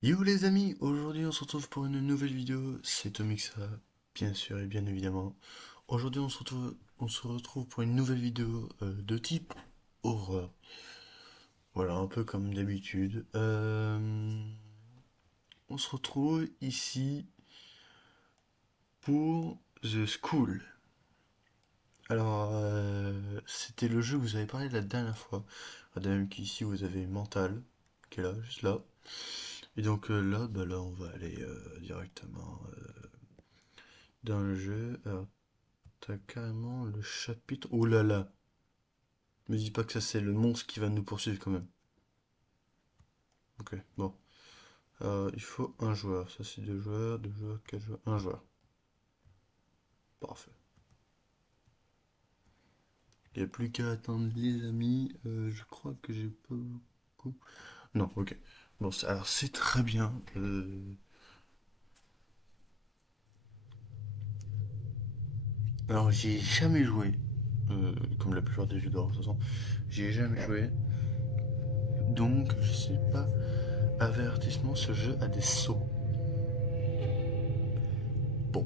Yo les amis, aujourd'hui on se retrouve pour une nouvelle vidéo, c'est Tomixa, bien sûr et bien évidemment. Aujourd'hui on se retrouve pour une nouvelle vidéo de type horreur. Voilà, un peu comme d'habitude. On se retrouve ici pour The School. Alors, c'était le jeu que vous avez parlé la dernière fois. De même qu'ici vous avez Mental, qui est là, juste là. Et donc là on va aller directement dans le jeu. Alors, t'as carrément le chapitre. Oh là là! Me dis pas que ça c'est le monstre qui va nous poursuivre quand même. Ok, bon. Il faut un joueur. Ça c'est deux joueurs, quatre joueurs, un joueur. Parfait. Il n'y a plus qu'à attendre les amis. Je crois que j'ai pas beaucoup. Non, ok. Bon, alors c'est très bien. Alors j'y ai jamais joué. Comme la plupart des jeux d'horreur de toute façon. J'y ai jamais joué. Donc je sais pas. Avertissement, ce jeu a des sauts. Bon.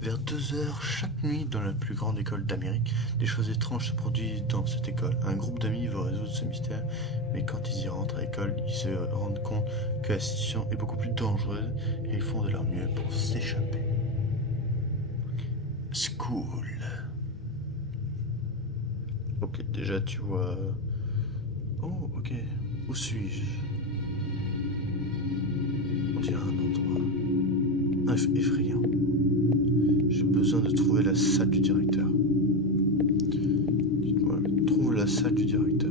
Vers 2 heures chaque nuit dans la plus grande école d'Amérique, des choses étranges se produisent dans cette école. Un groupe d'amis veut résoudre ce mystère, mais quand ils y rentrent à l'école, ils se rendent compte que la situation est beaucoup plus dangereuse et ils font de leur mieux pour s'échapper. School. Ok, déjà tu vois. Oh, ok. Où suis-je? On dirait un endroit effrayant. J'ai besoin de trouver la salle du directeur. Dites-moi, trouve la salle du directeur.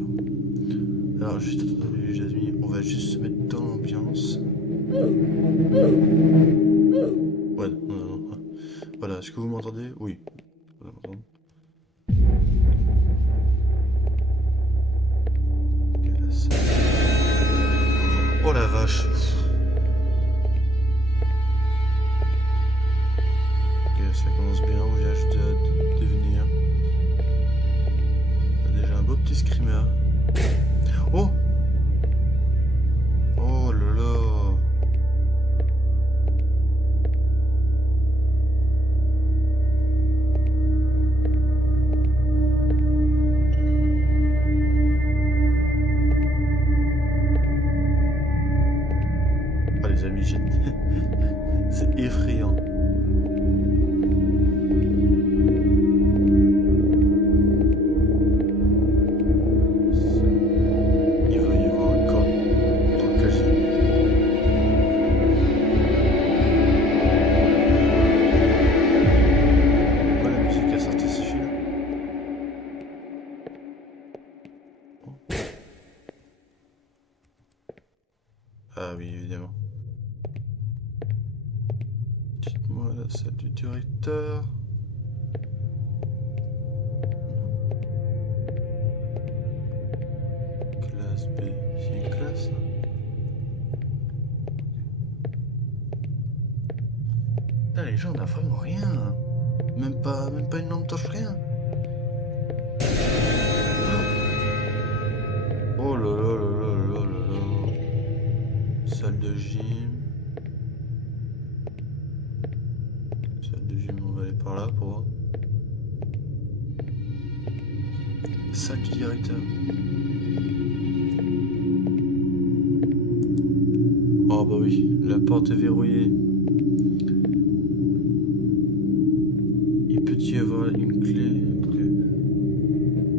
Alors, juste attendez, Jasmine, on va juste se mettre dans l'ambiance. Ouais, non, non, non. Voilà, est-ce que vous m'entendez? Oui. Vous m'entendez. Ok, la salle. Oh la vache! Ok, ça commence bien, on vient juste de devenir. On a déjà un beau petit screamer. Oh! Oh là là! Ah les amis, c'est effrayant. Il va y avoir un corps dans le casier. Pourquoi la musique a sorti ce film? Oh. Ah oui, évidemment. Dites-moi la salle du directeur. Classe B. C'est une classe, ça? Putain, les gens, on a vraiment rien. Même pas une lampe torche, rien. Oh là là là là là là là. Salle de gym. Salle de gym, on va aller par là pour voir. Salle du directeur. Oh bah oui, la porte est verrouillée. Il peut y avoir une clé. Ok.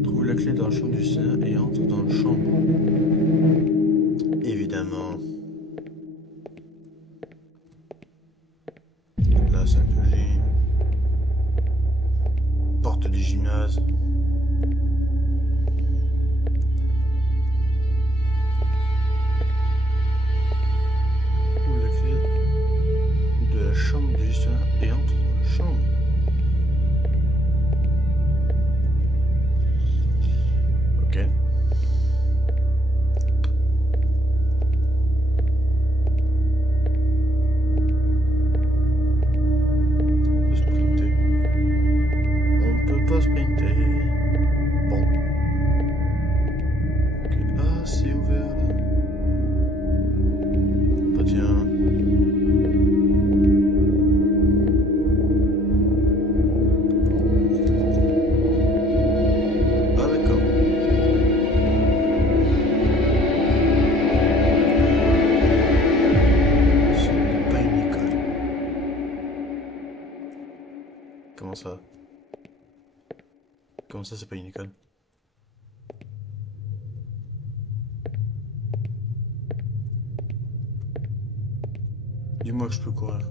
Trouve la clé dans la chambre du Sénat et entre dans la chambre. Évidemment. La salle de gym. Porte du gymnase. Trouve la clé de la chambre du Sénat et entre dans la chambre. Ok. On peut sprinter. On ne peut pas sprinter. Comment ça? Comment ça, c'est pas une école? Dis-moi que je peux courir.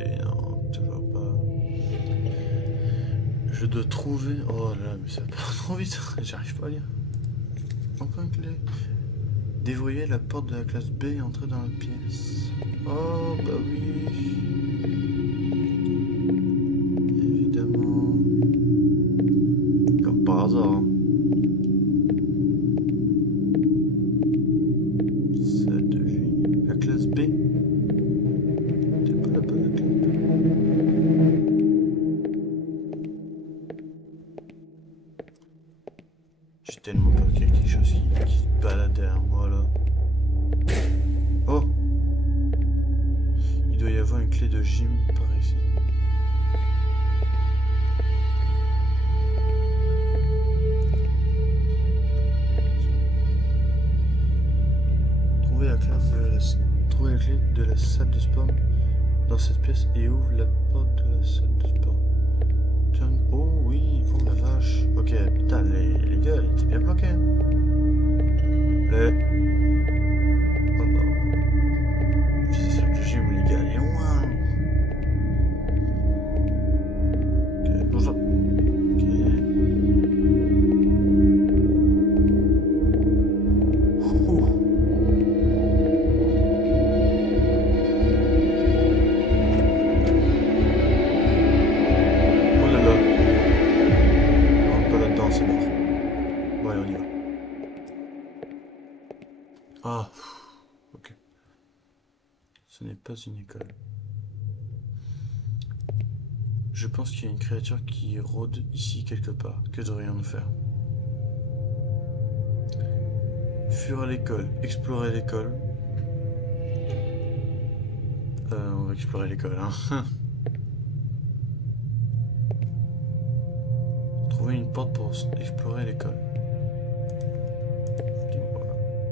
Et non, toujours pas. Je dois trouver... Oh là là, mais ça va pas trop vite. J'arrive pas à lire. Encore une clé. Déverrouiller la porte de la classe B et entrer dans la pièce. Oh bah oui. Évidemment. Comme par hasard. Hein. Salle de vie. La classe B. C'est pas la bonne classe B. J'ai tellement peur qu'il y ait quelque chose qui se balade derrière moi là. Oh! Il doit y avoir une clé de gym par ici. Trouvez la clé de la salle de sport dans cette pièce et ouvre la porte de la salle de sport. Tiens, oh oui, oh la vache. Ok, putain, les gars, ils étaient bien bloqués. Les... Oh non. C'est sûr que le gym, les gars, il est loin. Ok, bonjour. Ok. Ouh. Oh là là. Non, pas là-dedans, c'est mort. Bon, allez, on y va. Ah, ok. Ce n'est pas une école. Je pense qu'il y a une créature qui rôde ici quelque part. Que devrions-nous faire? Fuir à l'école, explorer l'école. On va explorer l'école, hein. Trouver une porte pour explorer l'école.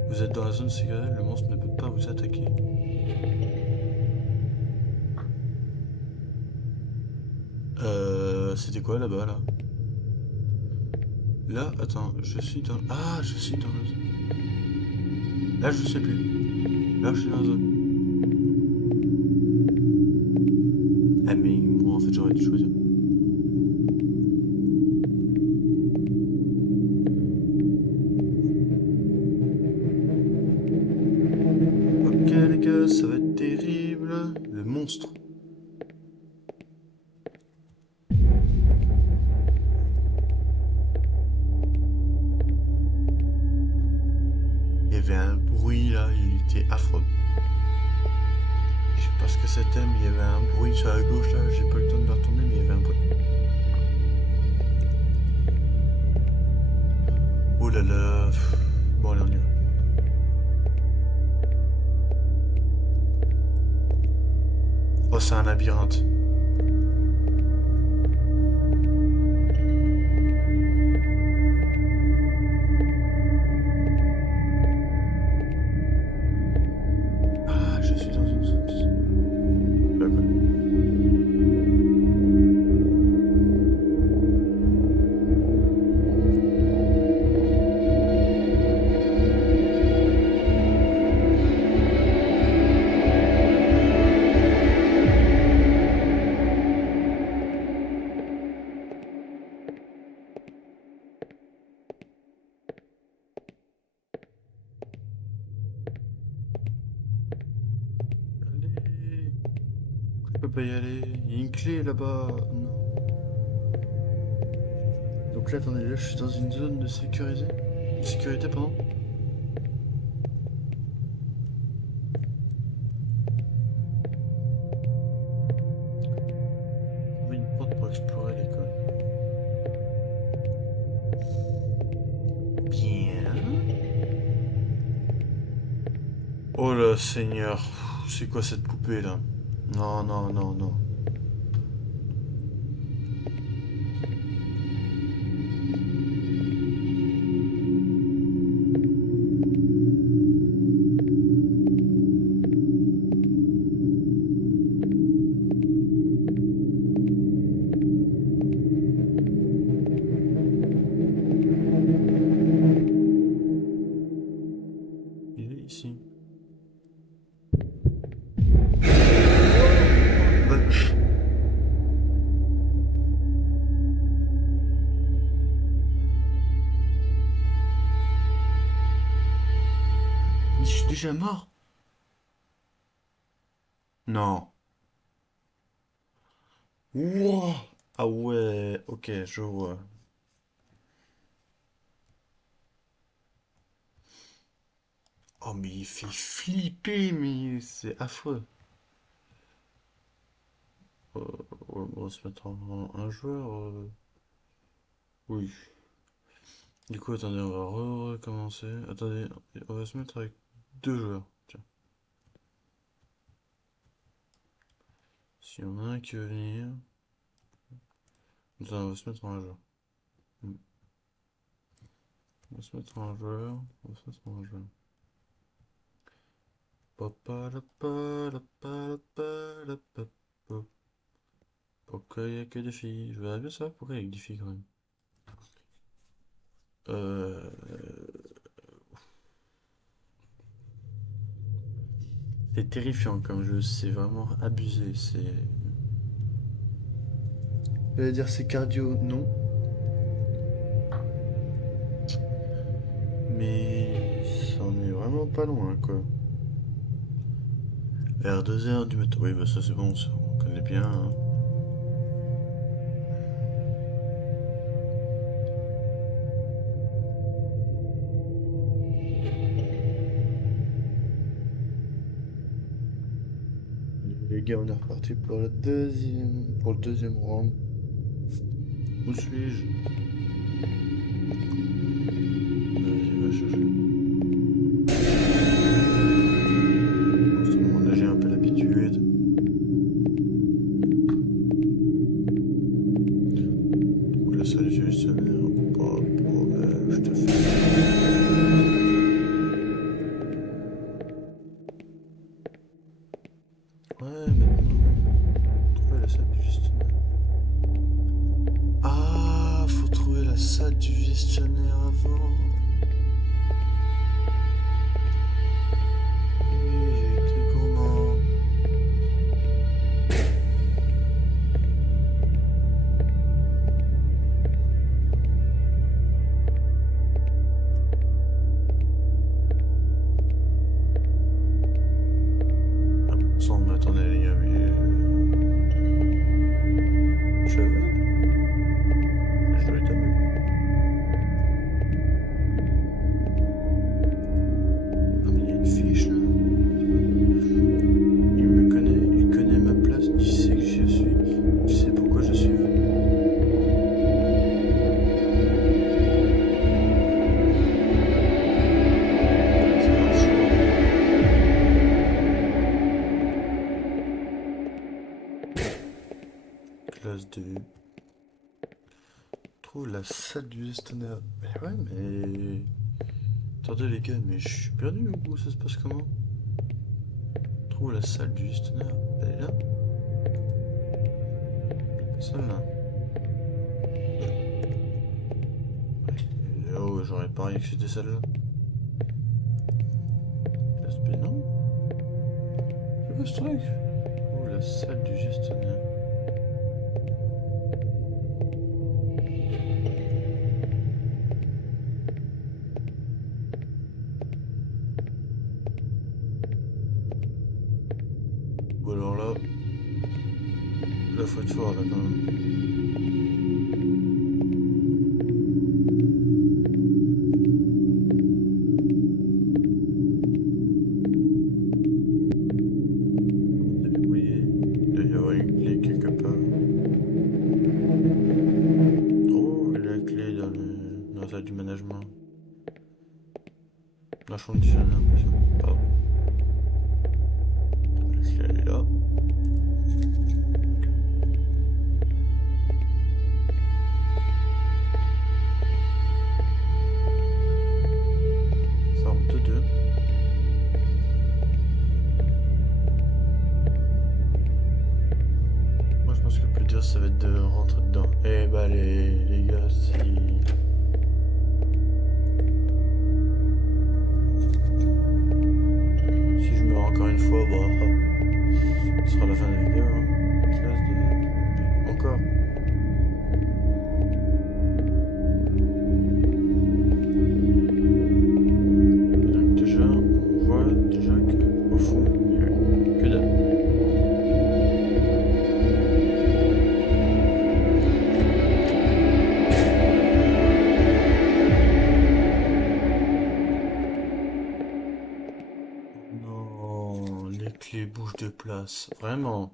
Vous êtes dans la zone sécurisée, le monstre ne peut pas vous attaquer. C'était quoi là-bas là? Là, attends, je suis dans... Ah, je suis dans la zone. Là, je sais plus. Là, je suis dans la zone. Ah, mais moi, en fait, j'aurais dû choisir. Ok, les gars, ça va être terrible. Le monstre. Il y avait un bruit là, il était affreux. Je sais pas ce que c'était, mais il y avait un bruit sur la gauche là, j'ai pas eu le temps de me retourner, mais il y avait un bruit. Oh là là. Bon, allez, on y va. Oh, c'est un labyrinthe. Ah, je suis dans une zone. D'accord. Allez. Je peux pas y aller. Il y a une clé là-bas. Non. Donc là, attendez, là, je suis dans une zone de sécurité. De sécurité, pardon. Trouver une porte pour explorer l'école. Bien. Oh là, Seigneur. C'est quoi cette poupée là? Non, non, non, non. Il est ici. Vache. Je suis déjà mort? Non. Wouah. Ah ouais, ok, je vois. Oh, mais il fait flipper, mais c'est affreux. Euh, on va se mettre en un joueur. Oui. Du coup, attendez, on va recommencer. Attendez, on va se mettre avec deux joueurs. Tiens. Si on a un qui veut venir. Attends, on va se mettre en un joueur. Hmm. On va se mettre en un joueur. On va se mettre en un joueur. Pourquoi il y a que des filles? Je verrais bien ça. Pourquoi il y a que des filles quand même? Euh... C'est terrifiant comme jeu. C'est vraiment abusé. C'est. Je vais dire c'est cardio, non. Mais ça en est vraiment pas loin, quoi. R2R du matin. Oui, bah ça c'est bon, ça, on connaît bien, hein. Les gars, on est reparti pour pour le deuxième round. Où suis-je? Vas-y, va chercher. En ce moment-là, j'ai un peu l'habitude. Oula, salut, gestionnaire. Pas de problème, je te fais. Ouais, maintenant. Trouver la salle du gestionnaire. Ah, faut trouver la salle du gestionnaire avant. Oui, j'ai été gourmand. Ah, sans m'attendez les gars, mais je suis aveugle. Je dois être aveugle. Ah, mais il y a une fiche là. Il me connaît, il connaît ma place, il sait que je suis. Il sait pourquoi je suis venu. C'est rassurant. Classe 2. Trouve la salle du gestionnaire. Mais ouais, mais. Attendez les gars, mais je suis perdu ou ça se passe comment? Trouve la salle du gestionnaire. Elle est là? Celle-là. Oh, j'aurais parié que c'était celle-là. Classe B, non? C'est quoi ce truc? Trouve la salle du gestionnaire. Bon alors là faut être fort là quand même. Déverrouiller. Il doit y avoir une clé quelque part. Oh, la clé dans la salle du management. Dans la chambre du général, pardon. La clé elle est là. Ça rentre de deux. Moi je pense que le plus dur ça va être de rentrer dedans. Eh bah les gars, si je meurs encore une fois, bah ce sera la fin de la vidéo. Hein. Encore. Et donc déjà, on voit déjà que au fond, il n'y a que dalle. Non, les clés bougent de place. Vraiment.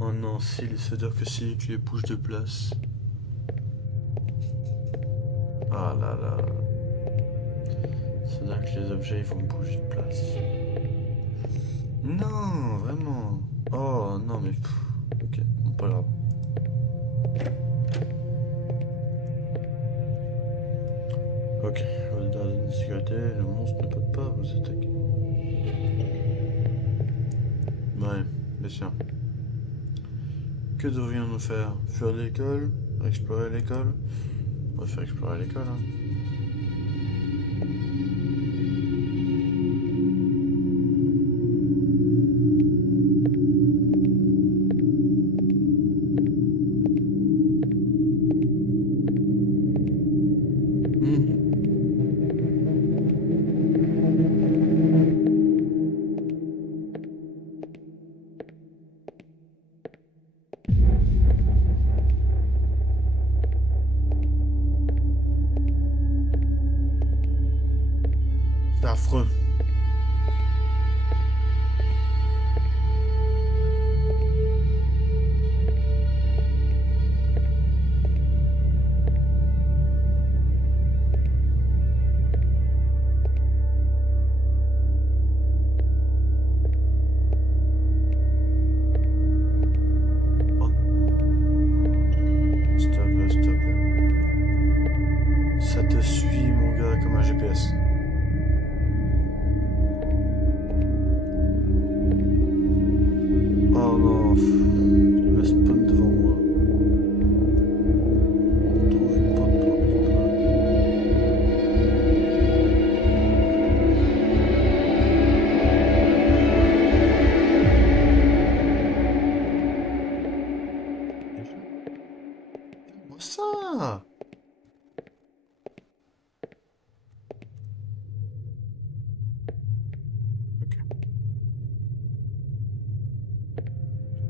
Oh non, ça veut dire que si les clés bougent de place. Ah là là. Ça veut dire que les objets ils vont bouger de place. Non, vraiment. Oh non, mais. Ok, bon, pas grave. Ok, vous êtes dans une sécurité, le monstre ne peut pas vous attaquer. Ouais, bien sûr. Que devrions-nous faire? Fuir l'école? Explorer l'école? On va faire explorer l'école, hein. Mhm. C'est affreux. Oh, s'il te plaît, s'il te plaît. Ça te suit, mon gars, comme un GPS. Oh non, il va spawn devant moi. Trouve une porte pour explorer. Déjà? Moi ça! Ok,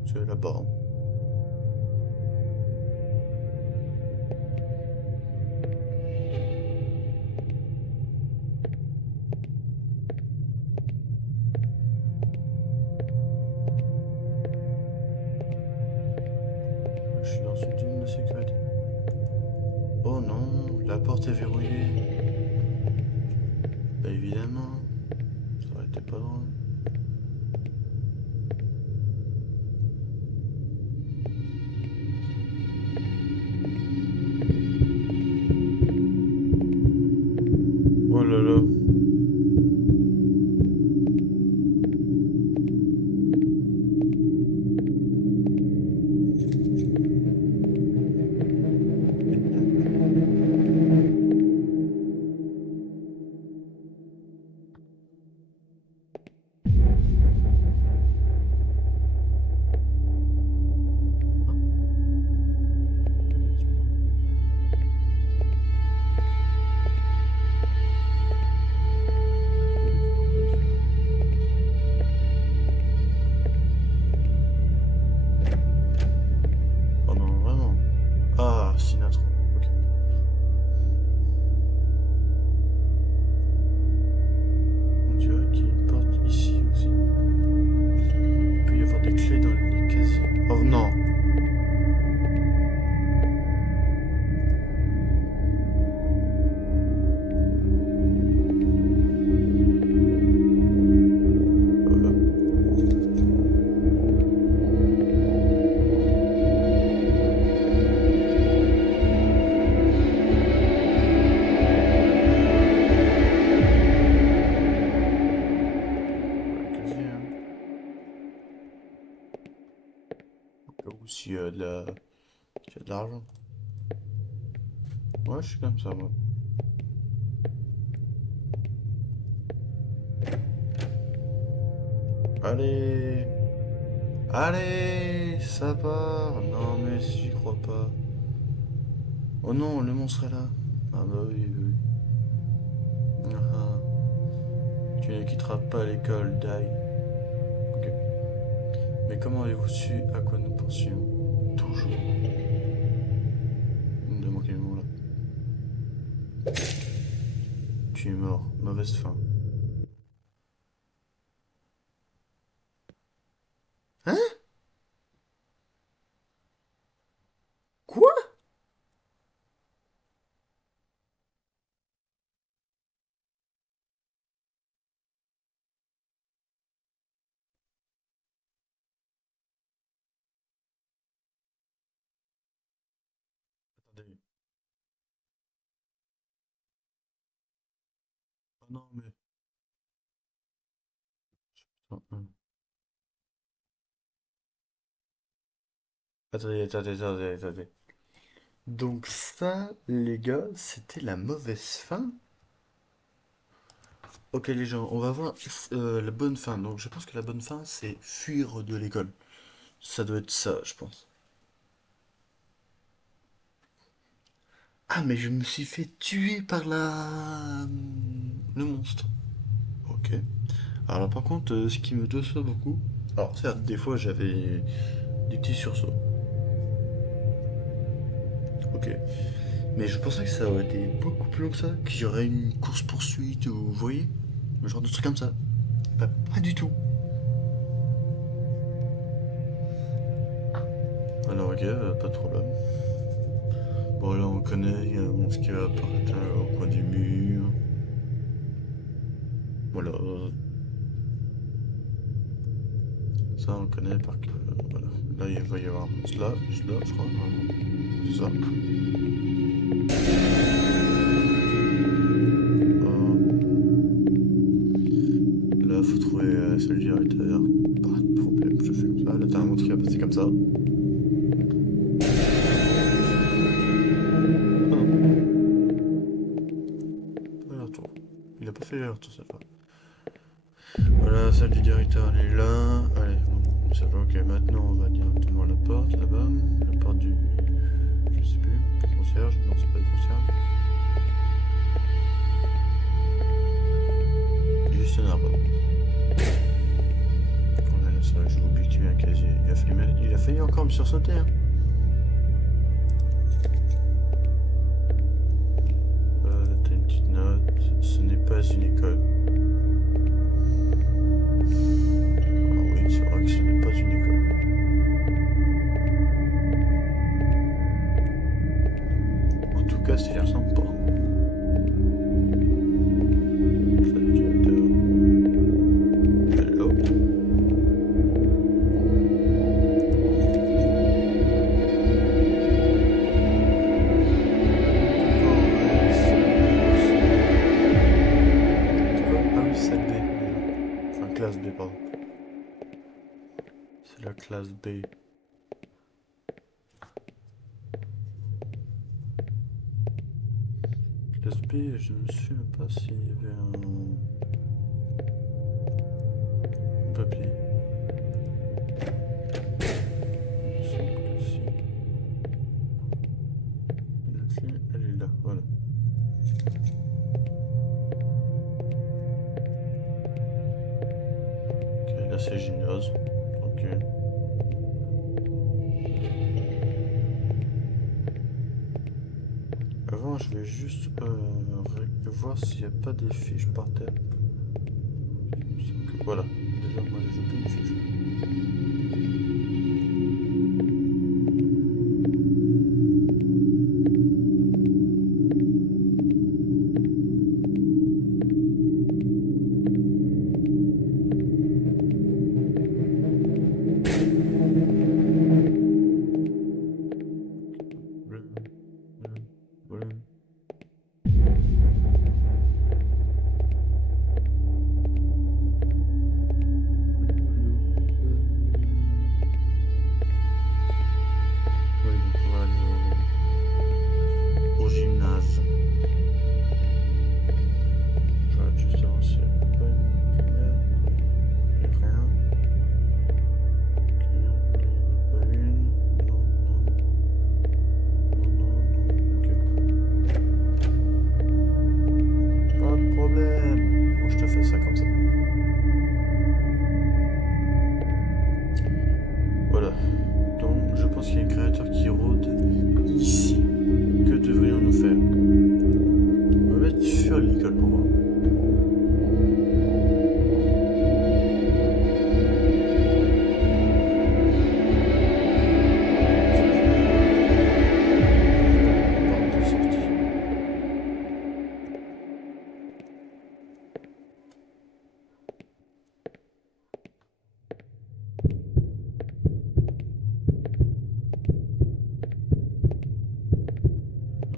c'est là-bas. Je suis dans une zone de sécurité. Oh non, la porte est verrouillée. Bah évidemment, ça aurait été pas drôle. Oh là là. qu'il y a de l'argent. Ouais, je suis comme ça, moi. Allez! Allez! Ça part! Non, mais j'y crois pas. Oh non, le monstre est là. Ah bah oui, oui. Oui. Ah, ah. Tu ne quitteras pas l'école, Dai. Ok. Mais comment avez-vous su à quoi nous pensions? Toujours. De manquer le mot là. Tu es mort. Mauvaise fin. Hein? Quoi? Attendez. Oh non, mais. Oh, attendez, attendez, attendez, attendez. Donc ça, les gars, c'était la mauvaise fin? Ok les gens, on va voir la bonne fin. Donc je pense que la bonne fin, c'est fuir de l'école. Ça doit être ça, je pense. Ah mais je me suis fait tuer par le monstre. Ok. Alors là, par contre, ce qui me déçoit beaucoup... Alors certes, des fois j'avais des petits sursauts. Ok. Mais je pensais que ça aurait été beaucoup plus long que ça. Qu'il y aurait une course-poursuite ou vous voyez? Le genre de truc comme ça. Pas du tout. Alors ok, pas de problème. Bon là on connaît, il y a un monstre qui va apparaître au coin du mur. Voilà, ça on connaît par que... voilà. Là il va y avoir un monstre là, juste là je crois, normalement. C'est ça. Là faut trouver seul directeur. Pas de problème, je fais comme ça. Là t'as un monstre qui va passer comme ça. Ah, pas l'air-tour. Il a pas fait l'air-tour cette fois. Voilà, salle du directeur elle est là. Allez, bon, ça va, ok, maintenant on va directement à la porte là-bas. La porte du... je sais plus, concierge, non c'est pas le concierge. Du gestionnaire, pardon. On a la salle, j'ai oublié qu'il y avait un casier. Il a failli encore me sursauter, hein. T'as une petite note. Ce n'est pas une école. Ah oui, c'est vrai que ce n'est pas une école. En tout cas, ça y ressemble pas. Salut, directeur. Hello. Ah oui, salle B. Enfin, classe B, pardon. C'est la classe B. Classe B, je ne me souviens pas s'il y avait un papier. Il me semble que si. La clé, elle est là, voilà. Ok, là c'est gymnase. Ok. Avant, je vais juste voir s'il n'y a pas des fiches par terre. Voilà. Déjà, moi j'ai plus une fiche. Bleu, bleu, bleu.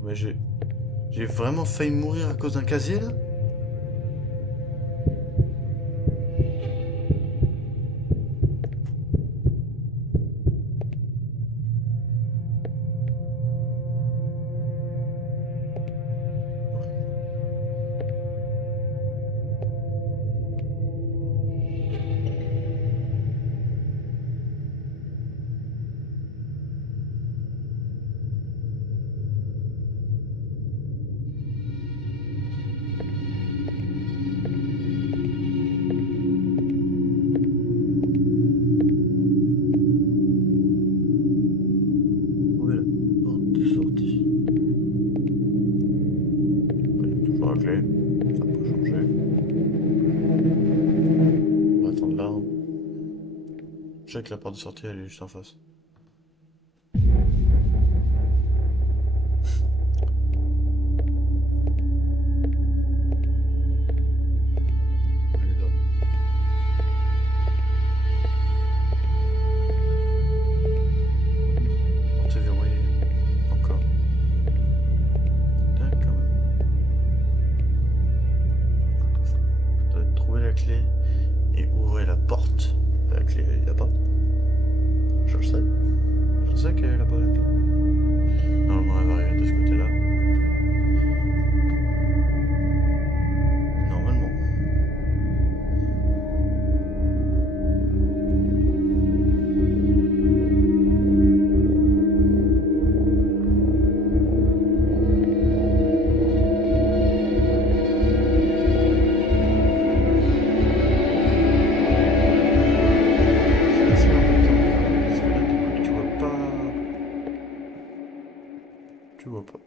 Mais j'ai vraiment failli mourir à cause d'un casier là? Trouver la porte de sortie. Ouais, toujours la clé. Ça n'a pas changé. On va attendre là, hein. Je sais que la porte de sortie elle est juste en face. Elle est là. Porte est verrouillée. Encore. Putain, quand même. Faudrait trouver la clé et ouvrir la porte. La clé, il n'y a pas. Je le sais. Je sais qu'elle est là-bas la clé. Normalement, elle va arriver de ce côté-là. Normalement. C'est assez embêtant parce que là, du coup, tu vois pas. Tu vois pas.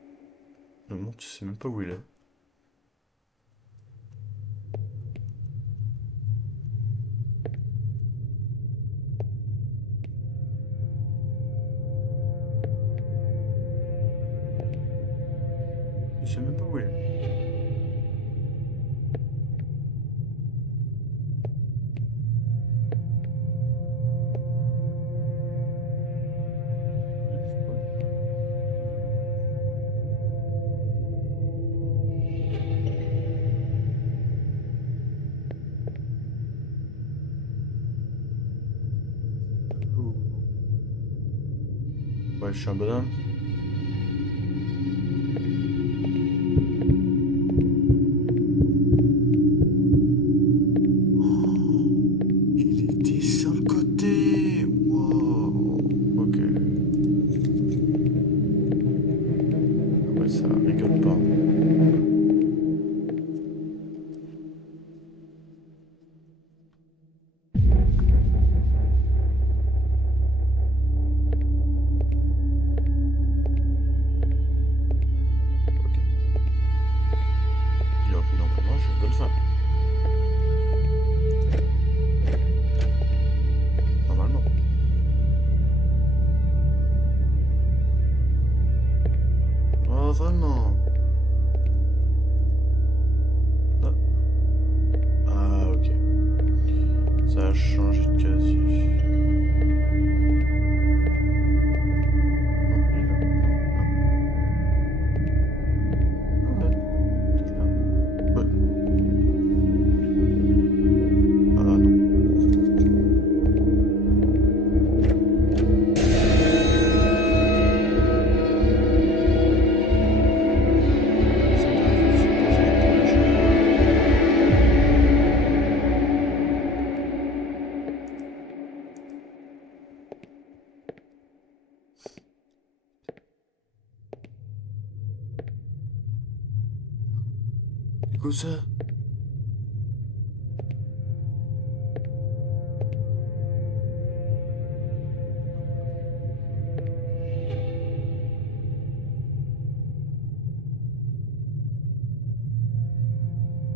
Non, tu sais même pas où il est. Tu sais même pas où il est. Ouais, je suis un bonhomme. Il était sur le côté. Wow. Ok. Ouais, ça rigole pas. Ok. Il a aucune non pour moi, je suis une bonne femme. Normalement. Oh, vraiment? Ah, ah, ok. Ça a changé de casier. Non, il est là. Non, non. Ouais, t'es là. Ouais. Ah, non. Ça t'arrive, c'est pas ça, c'est quoi ça?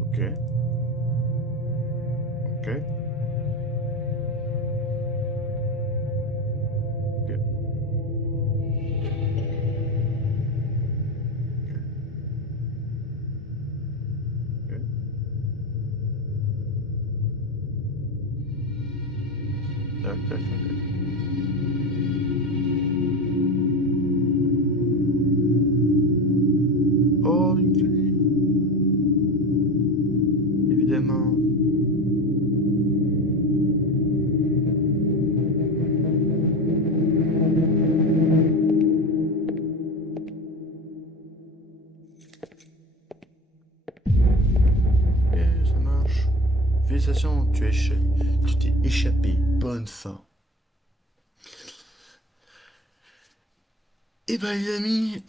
Ok. Ok. Ok. Ok. Ok. Tac, tac, tac, tac. Félicitations, tu t'es échappé. Bonne fin. Et bah les amis,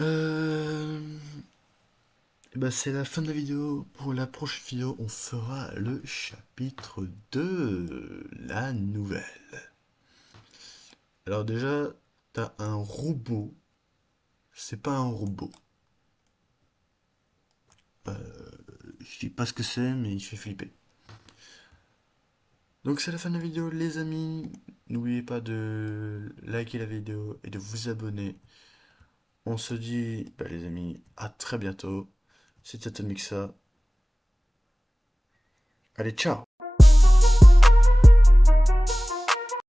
c'est la fin de la vidéo. Pour la prochaine vidéo, on fera le chapitre 2, la nouvelle. Alors déjà, t'as un robot. C'est pas un robot. Je sais pas ce que c'est, mais il fait flipper. Donc c'est la fin de la vidéo, les amis. N'oubliez pas de liker la vidéo et de vous abonner. On se dit, les amis, à très bientôt. C'était Atomixa. Allez, ciao!